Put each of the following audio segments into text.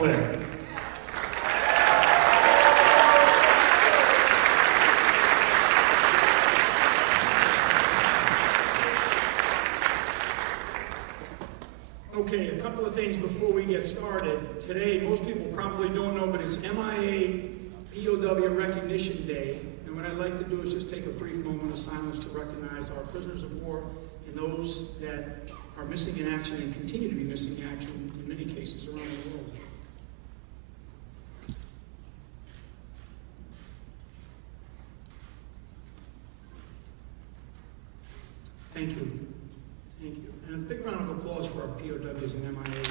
Flynn. Okay, a couple of things before we get started. Today, most people probably don't know, but it's MIA POW Recognition Day. And what I'd like to do is just take a brief moment of silence to recognize our prisoners of war and those that are missing in action and continue to be missing in action in many cases around the world. Thank you. Thank you. And a big round of applause for our POWs and MIAs.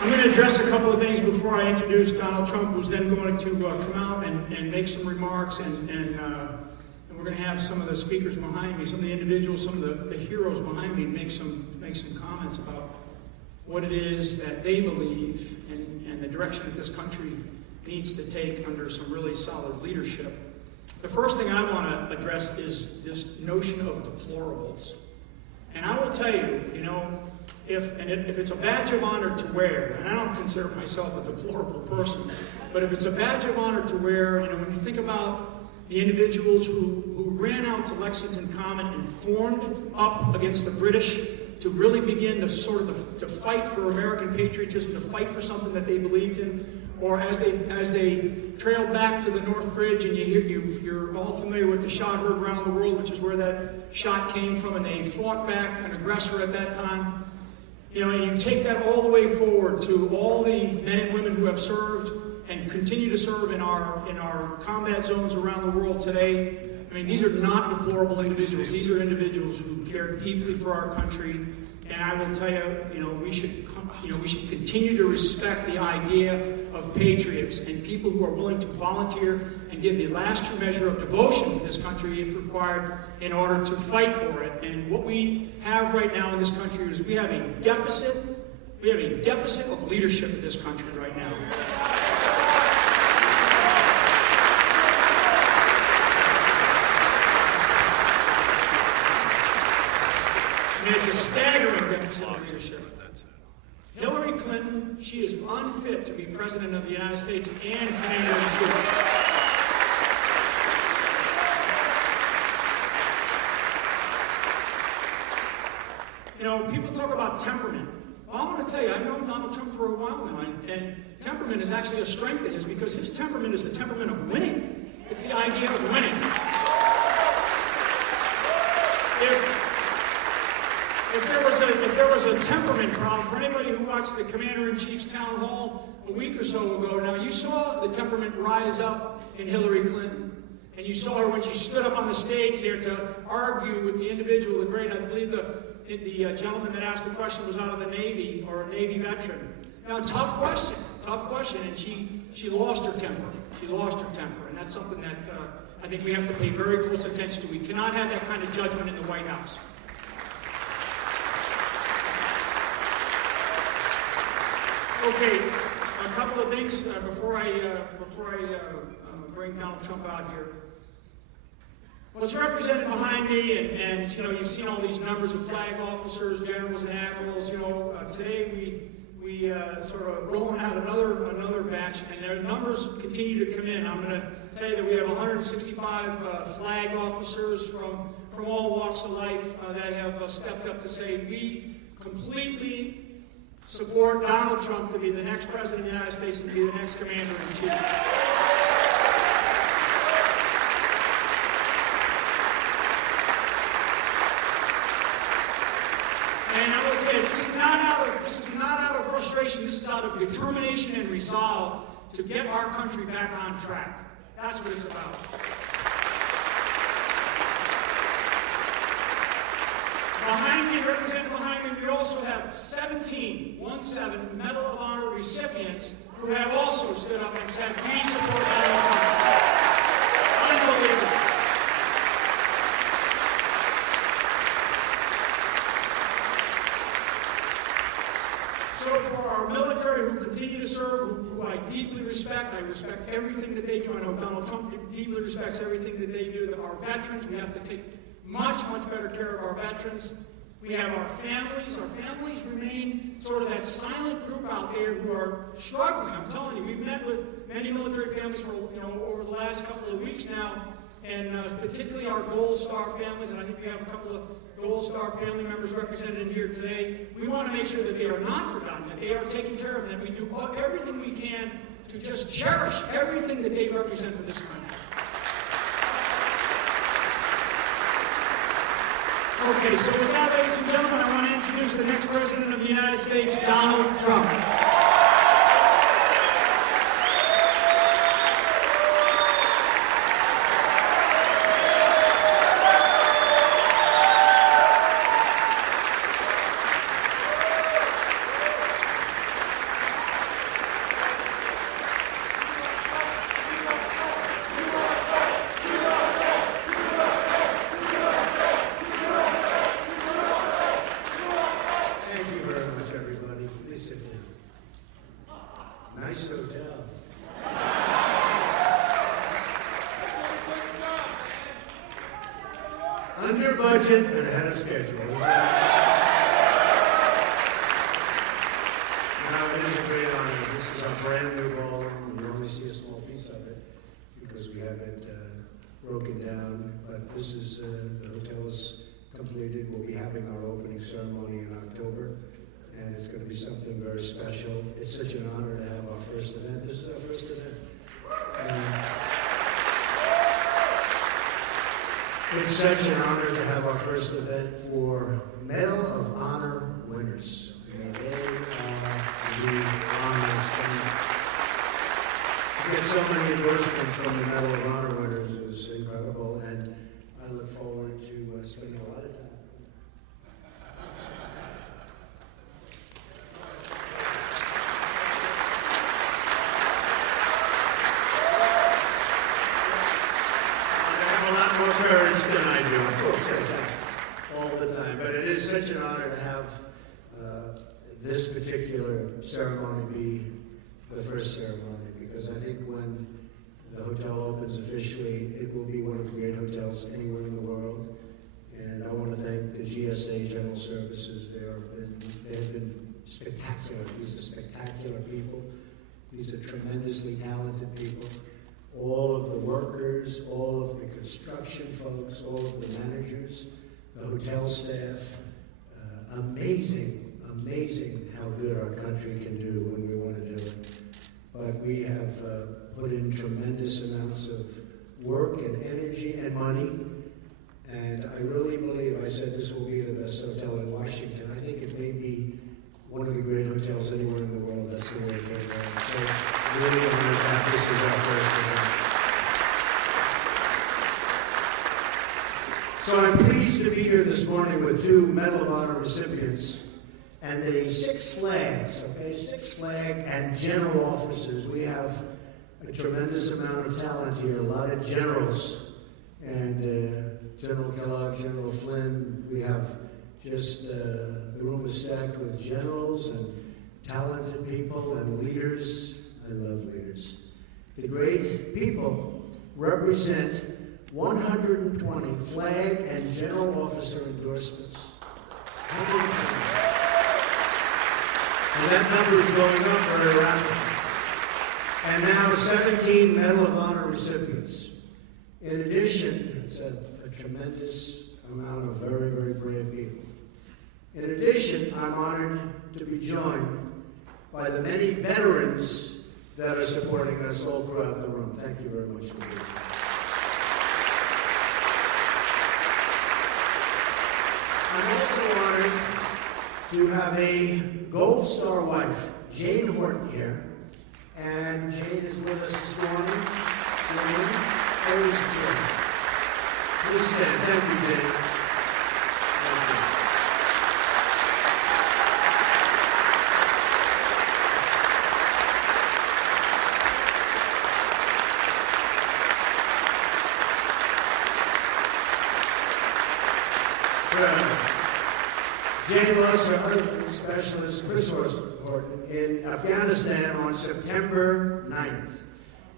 I'm going to address a couple of things before I introduce Donald Trump, who's then going to come out and make some remarks, and we're going to have some of the speakers behind me, some of the individuals, some of the heroes behind me make some comments about what it is that they believe and the direction that this country needs to take under some really solid leadership. The first thing I want to address is this notion of deplorables. And I will tell you, if it's a badge of honor to wear, and I don't consider myself a deplorable person, but if it's a badge of honor to wear, when you think about the individuals who ran out to Lexington Common and formed up against the British to really begin to fight for American patriotism, to fight for something that they believed in, or as they trailed back to the North Bridge, and you're all familiar with the shot heard around the world, which is where that shot came from, and they fought back an aggressor at that time. And you take that all the way forward to all the men and women who have served and continue to serve in our combat zones around the world today. These are not deplorable individuals. These are individuals who care deeply for our country. And I will tell you, we should continue to respect the idea of patriots and people who are willing to volunteer and give the last true measure of devotion to this country if required in order to fight for it. And what we have right now in this country is we have a deficit of leadership in this country right now. It's a staggering deficit of leadership. Hillary Clinton, she is unfit to be President of the United States and Commander-in-Chief. People talk about temperament. Well, I'm going to tell you, I've known Donald Trump for a while now, and temperament is actually a strength of his because his temperament is the temperament of winning. It's the idea of winning. If there was a temperament problem, for anybody who watched the Commander-in-Chief's town hall a week or so ago, now you saw the temperament rise up in Hillary Clinton. And you saw her when she stood up on the stage there to argue with the individual, I believe the gentleman that asked the question was out of the Navy, or a Navy veteran. Now, tough question, and she lost her temper. And that's something that I think we have to pay very close attention to. We cannot have that kind of judgment in the White House. Okay, a couple of things before I bring Donald Trump out here. What's represented behind me, and you've seen all these numbers of flag officers, generals, and admirals. Today we sort of rolling out another batch, and their numbers continue to come in. I'm going to tell you that we have 165 flag officers from all walks of life that have stepped up to say we completely support Donald Trump to be the next President of the United States and be the next Commander-in-Chief. And I will tell you, this is not out of frustration. This is out of determination and resolve to get our country back on track. That's what it's about. Represented behind me, we also have 17 Medal of Honor recipients who have also stood up and said, we support Donald Trump. Unbelievable. So for our military who continue to serve, who I deeply respect, I respect everything that they do. I know Donald Trump deeply respects everything that they do. Our veterans, we have to take much, much better care of our veterans. We have our families. Our families remain sort of that silent group out there who are struggling. I'm telling you, we've met with many military families for, over the last couple of weeks now, and particularly our Gold Star families, and I think we have a couple of Gold Star family members represented in here today. We want to make sure that they are not forgotten, that they are taken care of, and that we do everything we can to just cherish everything that they represent for this country. Okay, so with that, ladies and gentlemen, I want to introduce the next President of the United States, Donald Trump. Nice hotel. Under budget and ahead of schedule. Now, it is a great honor. This is a brand new ballroom. You only see a small piece of it because we haven't broken down. But this is, the hotel is completed. We'll be having our opening ceremony in October. And it's going to be something very special. It's such an honor to have our first event. This is our first event. And it's such an honor to have our first event for Medal of Honor winners. I mean, they are the honors. And to get so many endorsements from the Medal of Honor winners is incredible. And I look forward to spending a lot of time. Than I do. I will say that all the time. But it is such an honor to have this particular ceremony be the first ceremony, because I think when the hotel opens officially, it will be one of the great hotels anywhere in the world. And I want to thank the GSA General Services. They have been spectacular. These are spectacular people. These are tremendously talented people. All of the workers, all of the construction folks, all of the managers, the hotel staff. Amazing how good our country can do when we want to do it. But we have put in tremendous amounts of work and energy and money. And I really believe, I said this will be the best hotel in Washington. I think it may be one of the great hotels anywhere in the world. That's the way it goes on. So really honored that this is our first event. So I'm pleased to be here this morning with two Medal of Honor recipients and the 6 flags, okay? 6 flag and general officers. We have a tremendous amount of talent here, a lot of generals. And General Kellogg, General Flynn, we have just the room is stacked with generals and talented people and leaders. I love leaders. The great people represent 120 flag and general officer endorsements. 120. And that number is going up very rapidly. And now 17 Medal of Honor recipients. In addition, it's a tremendous amount of very, very brave people. In addition, I'm honored to be joined by the many veterans that are supporting us all throughout the room. Thank you very much for being here. I'm also honored to have a Gold Star wife, Jane Horton, here. And Jane is with us this morning. Jane, where is Jane? Please stand. Thank you, Jane. Thank you. Jane lost her husband, Specialist Chris Horton, in Afghanistan on September 9th,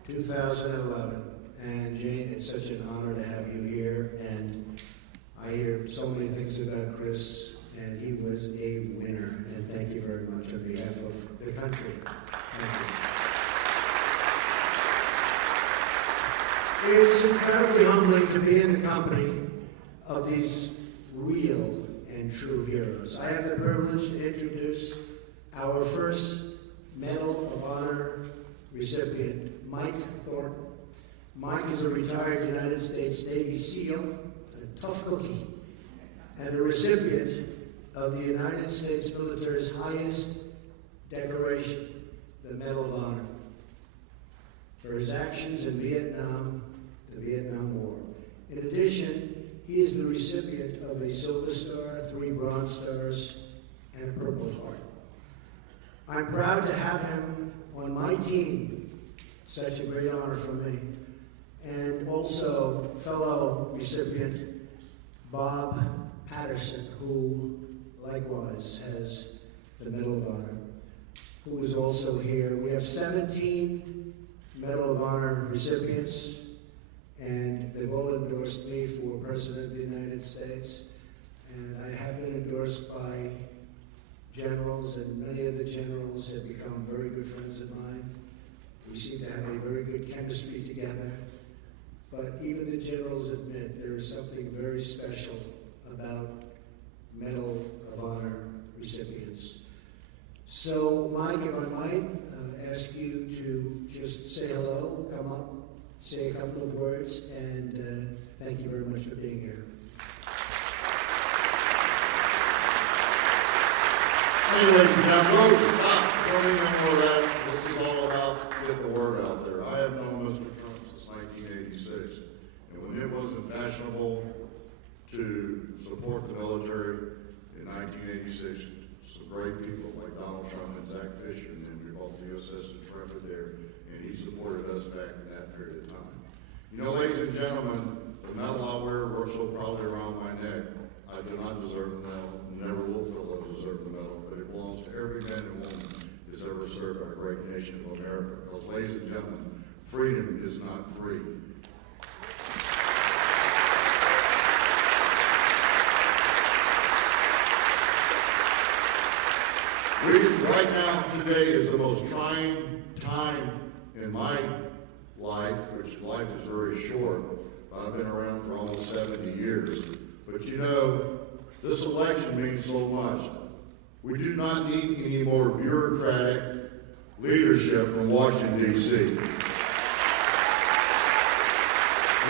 2011. And Jane, it's such an honor to have you here. And I hear so many things about Chris, and he was a winner. And thank you very much on behalf of the country. Thank you. It's incredibly humbling to be in the company of these real and true heroes. I have the privilege to introduce our first Medal of Honor recipient, Mike Thornton. Mike is a retired United States Navy SEAL, a tough cookie, and a recipient of the United States military's highest decoration, the Medal of Honor, for his actions in Vietnam, the Vietnam War. In addition, he is the recipient of a Silver Star, 3 Bronze Stars, and a Purple Heart. I'm proud to have him on my team. Such a great honor for me. And also fellow recipient Bob Patterson, who likewise has the Medal of Honor, who is also here. We have 17 Medal of Honor recipients, and they've all endorsed me for President of the United States. And I have been endorsed by generals, and many of the generals have become very good friends of mine. We seem to have a very good chemistry together. But even the generals admit there is something very special about Medal of Honor recipients. So, Mike, if I might ask you to just say hello, come up, say a couple of words, and thank you very much for being here. Anyways, now go stop. Don't even know that. This is all about getting the word out there. I have known Mr. Trump since 1986, and when it wasn't fashionable to support the military in 1986, some great people like Donald Trump and Zach Fisher, and then we both the USS Intrepid there, and he supported us back in that period of time. You know, ladies and gentlemen, the medal I wear so proudly around my neck, I do not deserve the medal, never will feel I deserve the medal, but it belongs to every man and woman that's ever served our great nation of America. Because, ladies and gentlemen, freedom is not free. Right now, today is the most trying time in my life, which life is very short. I've been around for almost 70 years. But you know, this election means so much. We do not need any more bureaucratic leadership from Washington, D.C.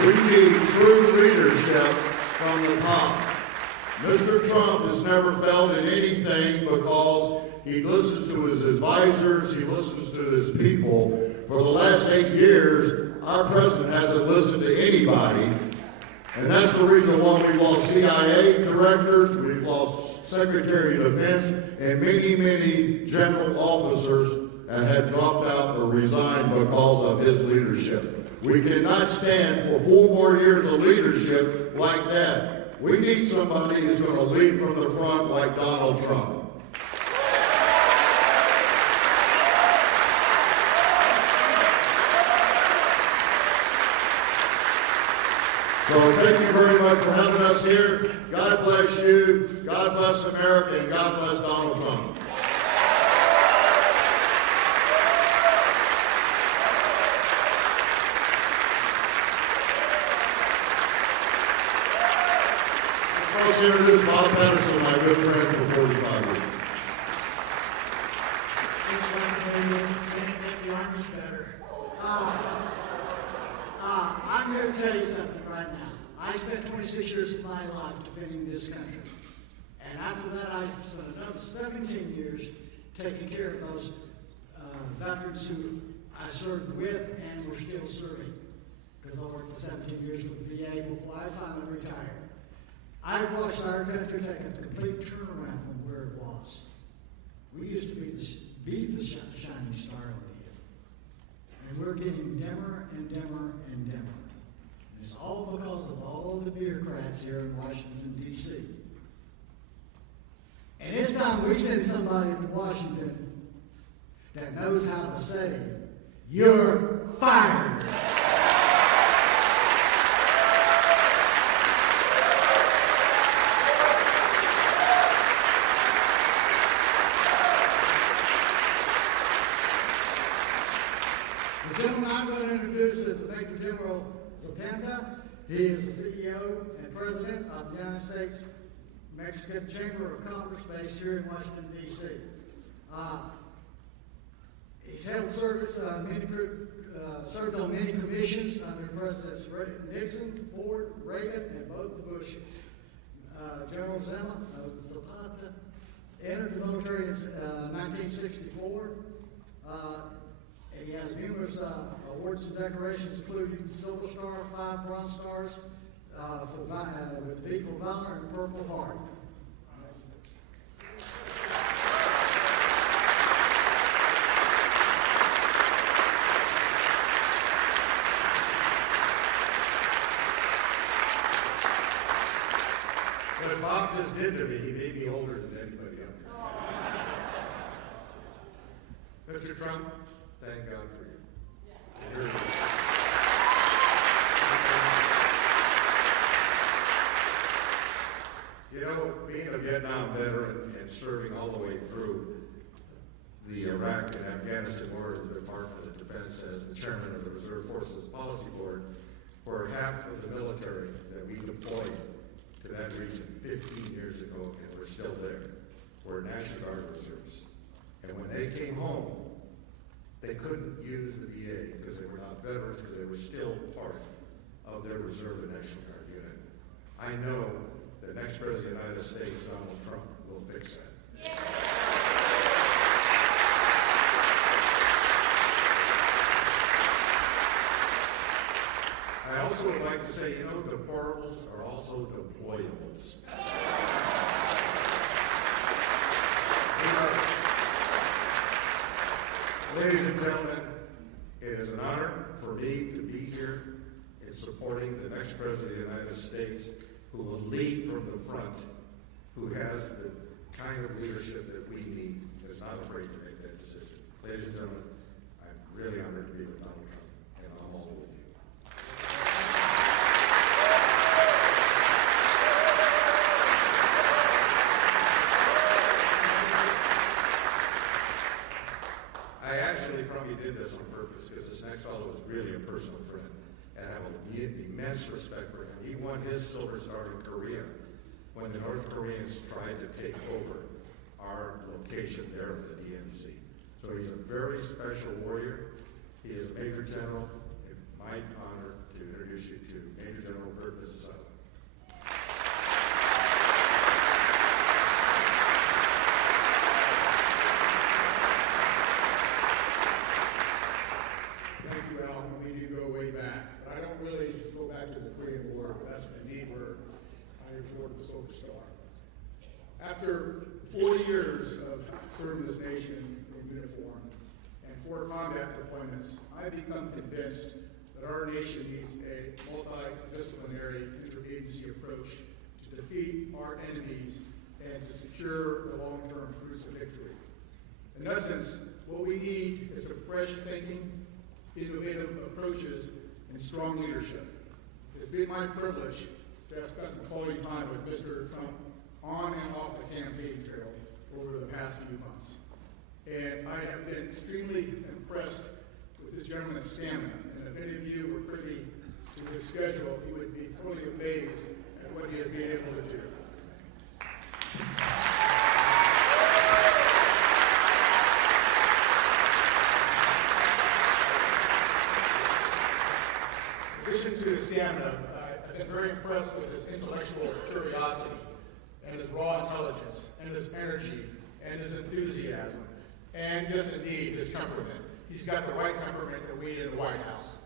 We need true leadership from the top. Mr. Trump has never failed in anything because he listens to his advisors, he listens to his people. For the last 8 years, our president hasn't listened to anybody. And that's the reason why we've lost CIA directors, we've lost Secretary of Defense, and many, many general officers have dropped out or resigned because of his leadership. We cannot stand for 4 more years of leadership like that. We need somebody who's going to lead from the front like Donald Trump. So thank you very much for having us here. God bless you, God bless America, and God bless Donald Trump. Let's introduce Bob Patterson, my good friend for 45 years. It's like the Army's better. I'm going to tell you something right now. I spent 26 years of my life defending this country. And after that, I spent another 17 years taking care of those veterans who I served with and were still serving. Because I worked for 17 years with the VA before I finally retired. I've watched our country take a complete turnaround from where it was. We used to be the shining star over here. And we're getting dimmer and dimmer and dimmer. And it's all because of all of the bureaucrats here in Washington, D.C. And it's time we send somebody to Washington that knows how to say, "You're fired." He is the CEO and President of the United States Mexican Chamber of Commerce based here in Washington, D.C. He's held service on served on many commissions under Presidents Nixon, Ford, Reagan, and both the Bushes. General Zapata entered the military in 1964, and he has numerous awards and decorations, including Silver Star, 5 Bronze Stars, with V for Valor and Purple Heart. What Bob just did to me, he made me older than anybody up here. Mr. Trump, thank God for you. You know, being a Vietnam veteran and serving all the way through the Iraq and Afghanistan war in the Department of Defense as the chairman of the Reserve Forces Policy Board, for half of the military that we deployed to that region 15 years ago, and we're still there. We're National Guard reserves. And when they came home, they couldn't use the VA because they were not veterans, because they were still part of their reserve and National Guard unit. I know the next President of the United States, Donald Trump, will fix that. I also would like to say, you know, deplorables are also deployables. Ladies and gentlemen, it is an honor for me to be here in supporting the next President of the United States, who will lead from the front, who has the kind of leadership that we need, and is not afraid to make that decision. Ladies and gentlemen, I'm really honored to be with Donald Trump, and I'm all with you. I actually probably did this on purpose, because this next fellow is really a personal friend, and I have immense respect for him. He won his Silver Star in Korea when the North Koreans tried to take over our location there in the DMZ. So he's a very special warrior. He is a Major General. It's my honor to introduce you to Major General breathlessly. Thank you, Al. We do go way back. But I don't really go back to the Korean War, but that's indeed where I awarded the Silver Star. After 40 years of serving this nation in uniform and 4 combat deployments, I've become convinced that our nation needs a multidisciplinary interagency approach to defeat our enemies and to secure the long-term fruits of victory. In essence, what we need is some fresh thinking, innovative approaches, and strong leadership. It's been my privilege to have spent some quality time with Mr. Trump on and off the campaign trail over the past few months. And I have been extremely impressed with this gentleman's stamina. And if any of you were privy to his schedule, you would be totally amazed at what he has been able to do. In addition to his stamina, I've been very impressed with his intellectual curiosity and his raw intelligence and his energy and his enthusiasm and, yes, indeed, his temperament. He's got the right temperament that we need in the White House.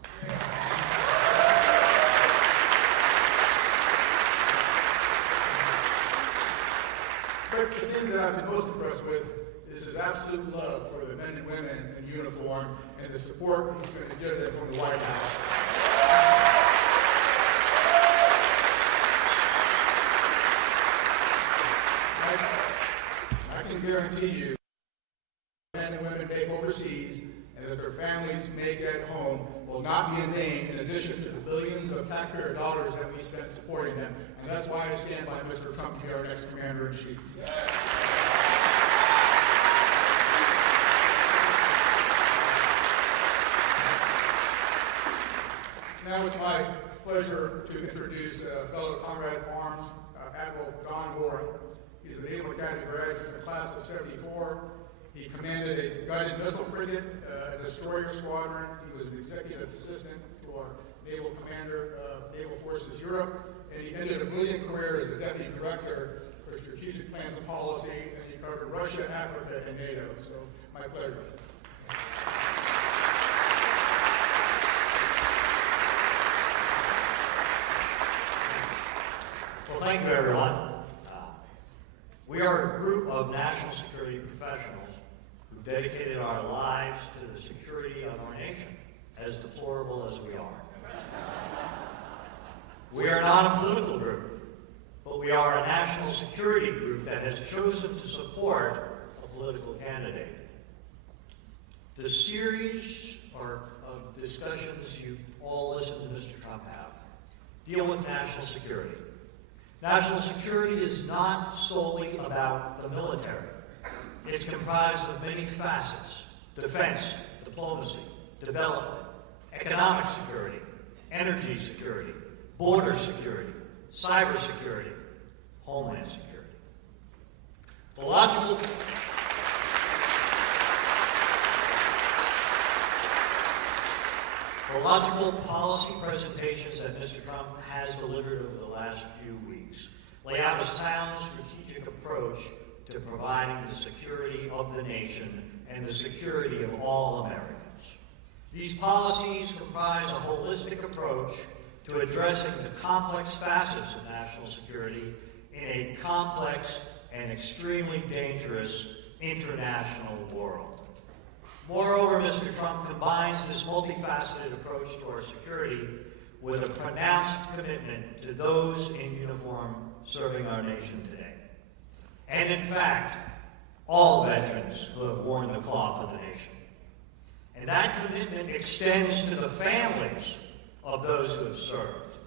But the thing that I've been most impressed with is his absolute love for the men and women in uniform and the support he's going to give them from the White House. I can guarantee you men and women make overseas and that their families make at home will not be in vain, in addition to the billions of taxpayer dollars that we spent supporting them. And that's why I stand by Mr. Trump to be our next Commander-in-Chief. Now it's my pleasure to introduce fellow comrade in arms, Admiral Don Warren. He's an Naval Academy graduate in the class of '74. He commanded a guided missile frigate, a destroyer squadron. He was an executive assistant to our naval commander of Naval Forces Europe, and he ended a brilliant career as a deputy director for strategic plans and policy, and he covered Russia, Africa, and NATO. So, my pleasure. Well, thank you, everyone. We are a group of national security professionals who dedicated our lives to the security of our nation, as deplorable as we are. We are not a political group, but we are a national security group that has chosen to support a political candidate. The series of discussions you've all listened to Mr. Trump have deal with national security. National security is not solely about the military. It's comprised of many facets: defense, diplomacy, development, economic security, energy security, border security, cyber security, homeland security. The logical policy presentations that Mr. Trump has delivered over the last few weeks lay out a sound strategic approach to providing the security of the nation and the security of all Americans. These policies comprise a holistic approach to addressing the complex facets of national security in a complex and extremely dangerous international world. Moreover, Mr. Trump combines this multifaceted approach to our security with a pronounced commitment to those in uniform serving our nation today. And in fact, all veterans who have worn the cloth of the nation. And that commitment extends to the families of those who have served.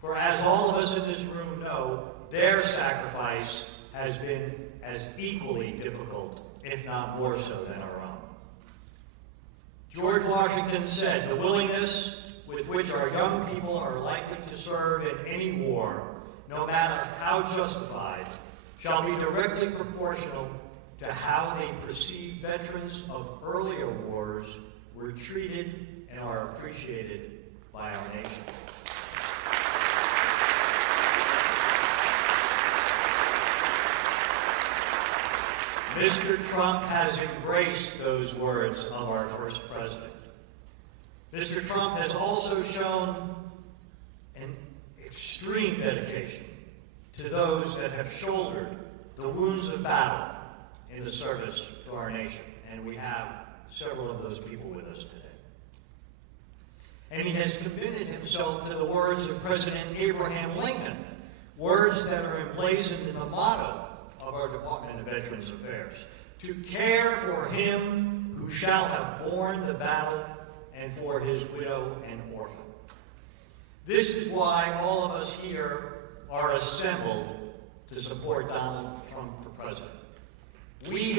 For as all of us in this room know, their sacrifice has been as equally difficult, if not more so, than our own. George Washington said, "The willingness with which our young people are likely to serve in any war, no matter how justified, shall be directly proportional to how they perceive veterans of earlier wars were treated and are appreciated by our nation." Mr. Trump has embraced those words of our first president. Mr. Trump has also shown an extreme dedication to those that have shouldered the wounds of battle in the service to our nation, and we have several of those people with us today. And he has committed himself to the words of President Abraham Lincoln, words that are emblazoned in the motto of our Department of Veterans Affairs: to care for him who shall have borne the battle and for his widow and orphan. This is why all of us here are assembled to support Donald Trump for president. We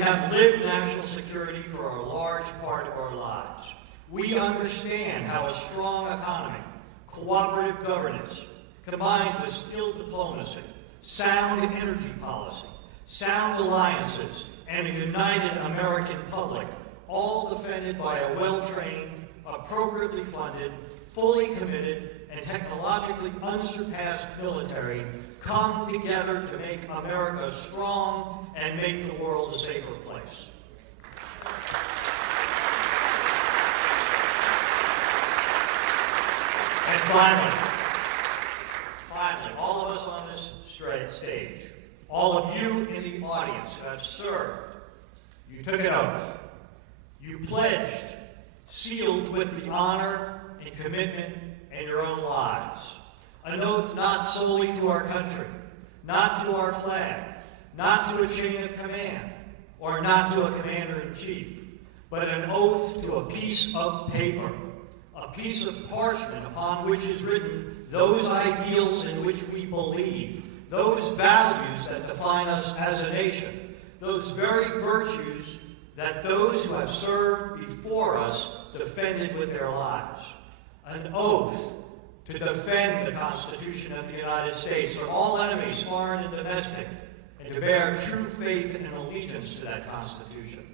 have lived national security for a large part of our lives. We understand how a strong economy, cooperative governance, combined with skilled diplomacy, sound energy policy, sound alliances, and a united American public, all defended by a well-trained, appropriately funded, fully committed, and technologically unsurpassed military, come together to make America strong and make the world a safer place. And finally, all of us on this stage, all of you in the audience who have served, you took an oath. You pledged, sealed with the honor and commitment in your own lives. An oath not solely to our country, not to our flag, not to a chain of command, or not to a commander-in-chief, but an oath to a piece of paper, a piece of parchment upon which is written those ideals in which we believe, those values that define us as a nation, those very virtues that those who have served before us defended with their lives. An oath to defend the Constitution of the United States from all enemies, foreign and domestic, and to bear true faith and allegiance to that Constitution.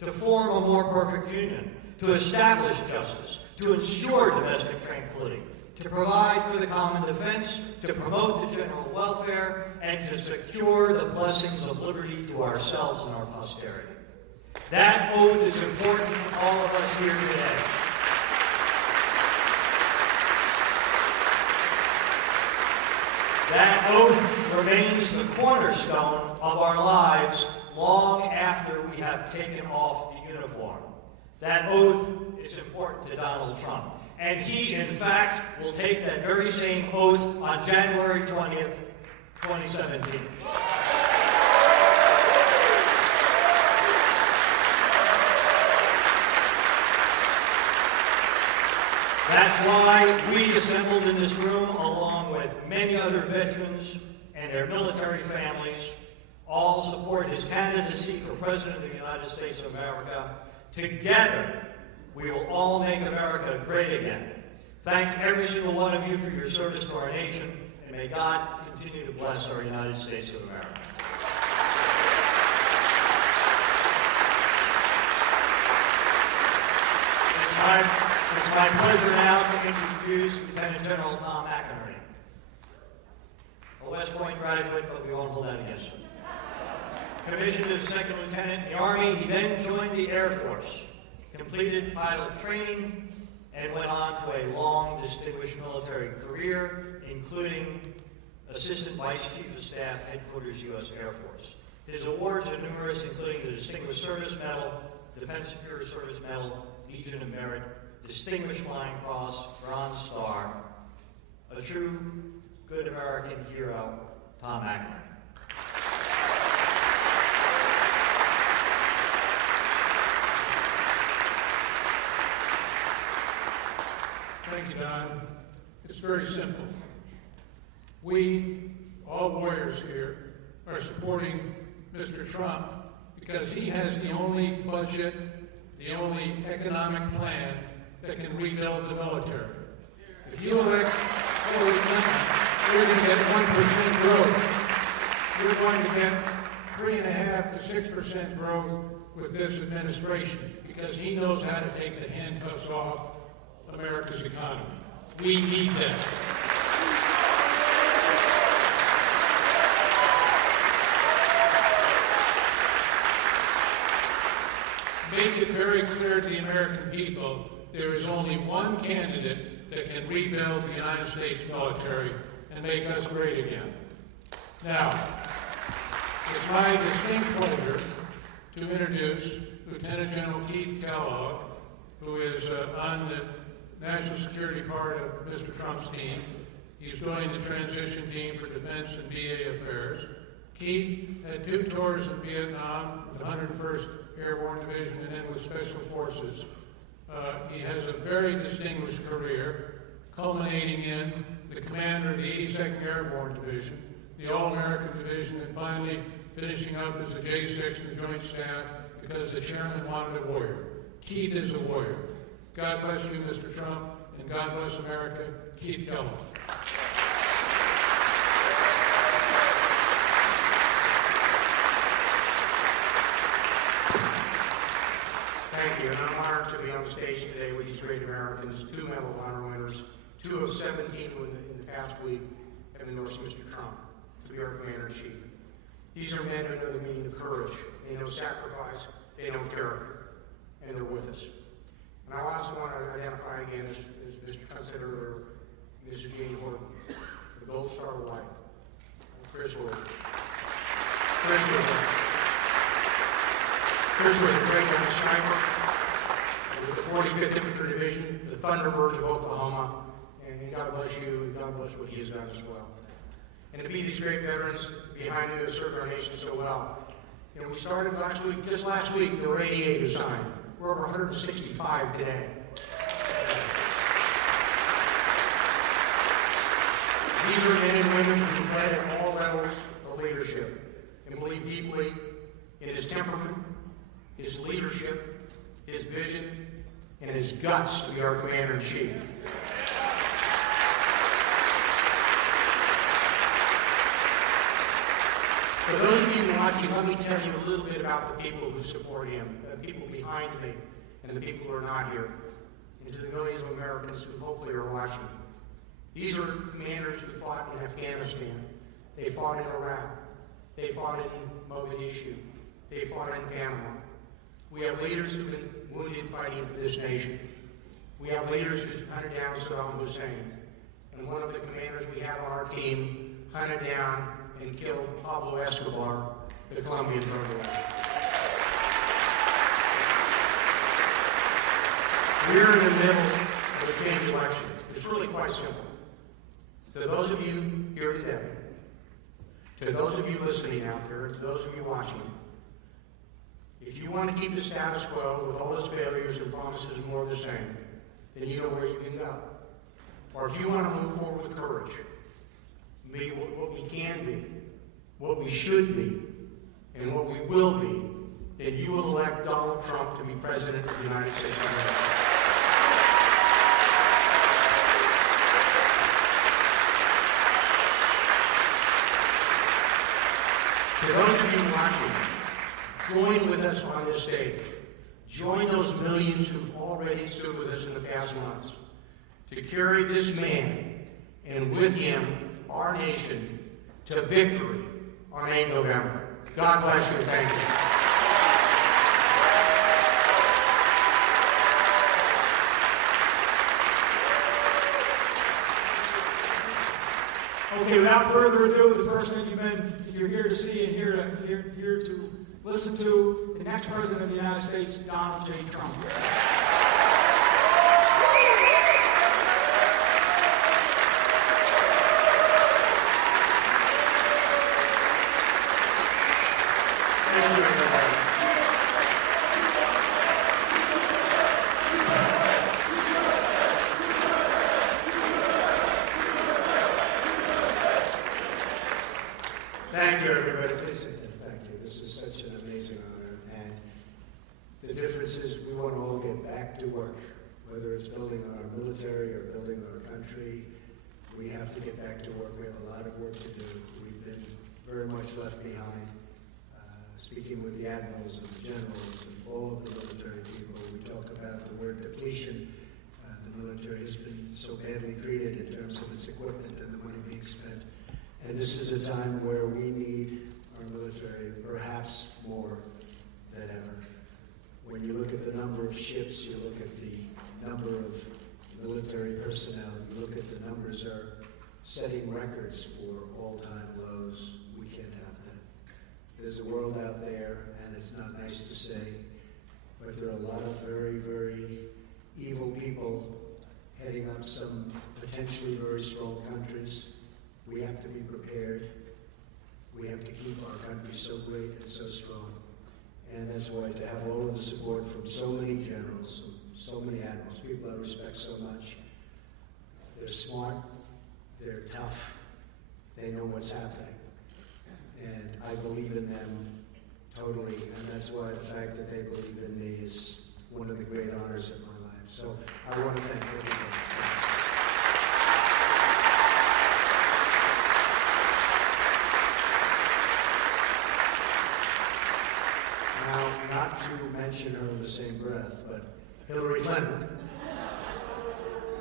To form a more perfect union, to establish justice, to ensure domestic tranquility, to provide for the common defense, to promote the general welfare, and to secure the blessings of liberty to ourselves and our posterity. That oath is important to all of us here today. That oath remains the cornerstone of our lives long after we have taken off the uniform. That oath is important to Donald Trump. And he, in fact, will take that very same oath on January 20th, 2017. That's why we assembled in this room, along with many other veterans and their military families, all support his candidacy for President of the United States of America. Together, we will all make America great again. Thank every single one of you for your service to our nation, and may God continue to bless our United States of America. It's my pleasure now to introduce Lieutenant General Tom McInerney, a West Point graduate, but we won't hold that against him. Commissioned as second lieutenant in the Army, he then joined the Air Force, completed pilot training, and went on to a long, distinguished military career, including Assistant Vice Chief of Staff, Headquarters, U.S. Air Force. His awards are numerous, including the Distinguished Service Medal, the Defense Superior Service Medal, Legion of Merit, Distinguished Flying Cross, Bronze Star, a true good American hero, Tom McInerney. Thank you, Don. It's very simple. We, all warriors here, are supporting Mr. Trump because he has the only budget, the only economic plan that can rebuild the military. If you elect Hillary Clinton, you're going to get 1% growth. You're going to get 3.5% to 6% growth with this administration because he knows how to take the handcuffs off America's economy. We need that. Make it very clear to the American people there is only one candidate that can rebuild the United States military and make us great again. Now, it's my distinct pleasure to introduce Lieutenant General Keith Kellogg, who is on the national security part of Mr. Trump's team. He's doing the transition team for defense and VA affairs. Keith had 2 tours in Vietnam, the 101st Airborne Division, and then with Special Forces. He has a very distinguished career, culminating in the commander of the 82nd Airborne Division, the All-American Division, and finally finishing up as a J6 in the Joint Staff because the chairman wanted a warrior. Keith is a warrior. God bless you, Mr. Trump, and God bless America. Keith Kellogg. Thank you, and I'm honored to be on the stage today with these great Americans, 2 Medal of Honor winners, 2 of 17 in the past week have endorsed Mr. Trump to be our Commander-in-Chief. These are men who know the meaning of courage, they know sacrifice, they know character, and they're with us. And I also want to identify again, as Mr. Trump said earlier, Mrs. Jane Horton, the Gold Star wife, Chris Wood. Chris was a great young sniper with the 45th Infantry Division, the Thunderbirds of Oklahoma, and God bless you, and God bless what he has done as well. And to be these great veterans behind you who have served our nation so well. You know, we started last week, just last week, there were 88 who signed. We're over 165 today. These are men and women who led at all levels of leadership and believe deeply in his temperament, his leadership, his vision, and his guts to be our Commander-in-Chief. For those of you watching, let me tell you a little bit about the people who support him, the people behind me, and the people who are not here, and to the millions of Americans who hopefully are watching. These are commanders who fought in Afghanistan. They fought in Iraq. They fought in Mogadishu. They fought in Panama. We have leaders who've been wounded fighting for this nation. We have leaders who've hunted down Saddam Hussein. And one of the commanders we have on our team hunted down and killed Pablo Escobar, the Colombian drug lord. We're in the middle of a change election. It's really quite simple. To those of you here today, to those of you listening out there, to those of you watching, if you want to keep the status quo with all its failures and promises more of the same, then you know where you can go. Or if you want to move forward with courage, be what we can be, what we should be, and what we will be, then you will elect Donald Trump to be President of the United States of America. To those of you watching, join with us on this stage. Join those millions who've already stood with us in the past months to carry this man, and with him, our nation, to victory on 8 November. God bless you and thank you. Okay, without further ado, the person that you're here to see and here to listen to, the next President of the United States, Donald J. Trump. Thank you, everybody. Please sit down. Thank you. This is such an amazing honor. And the difference is we want to all get back to work, whether it's building our military or building our country. We have to get back to work. We have a lot of work to do. We've been very much left behind. Speaking with the admirals and the generals and all of the military people, we talk about the word depletion. The military has been so badly treated in terms of its equipment and the money being spent. And this is a time where we need our military perhaps more than ever. When you look at the number of ships, you look at the number of military personnel, you look at the numbers are setting records for all-time lows. We can't have that. There's a world out there, and it's not nice to say, but there are a lot of very, very evil people heading up some potentially very strong countries. We have to be prepared. We have to keep our country so great and so strong. And that's why to have all of the support from so many generals, so many admirals, people I respect so much. They're smart, they're tough, they know what's happening. And I believe in them totally, and that's why the fact that they believe in me is one of the great honors of my life. So I want to thank everybody. Now, not to mention her in the same breath, but Hillary Clinton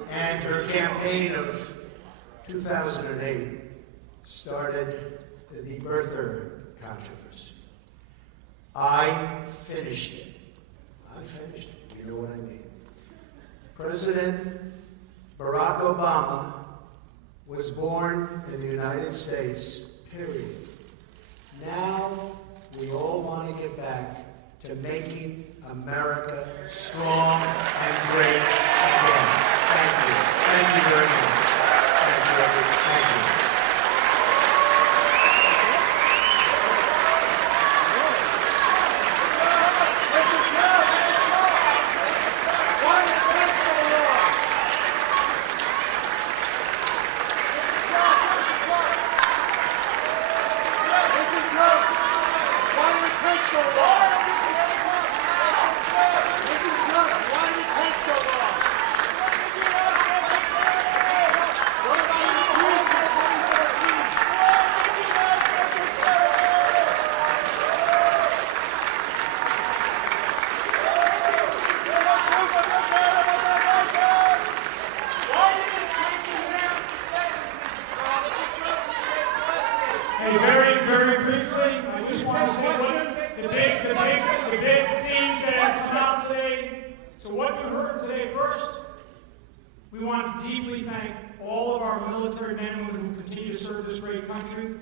and her campaign of 2008 started the birther controversy. I finished it. I finished it. You know what I mean. President Barack Obama was born in the United States, period. Now we all want to get back to making America strong and great again. Thank you. Thank you very much. Thank you, everyone. Thank you. Why did it take so long? So what you heard today, first, we want to deeply thank all of our military men and women who continue to serve this great country.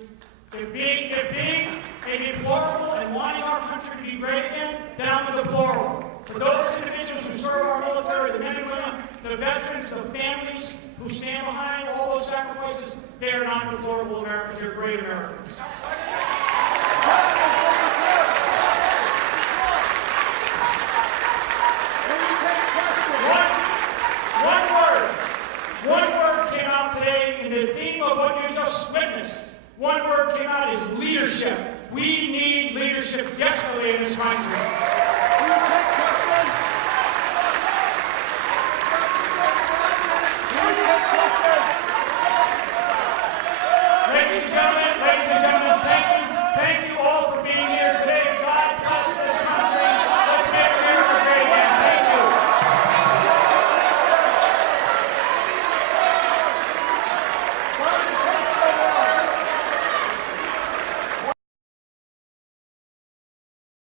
If being a deplorable and wanting our country to be great again, then I'm a deplorable. For those individuals who serve our military, the men and women, the veterans, the families who stand behind all those sacrifices, they are not deplorable Americans, they're great Americans.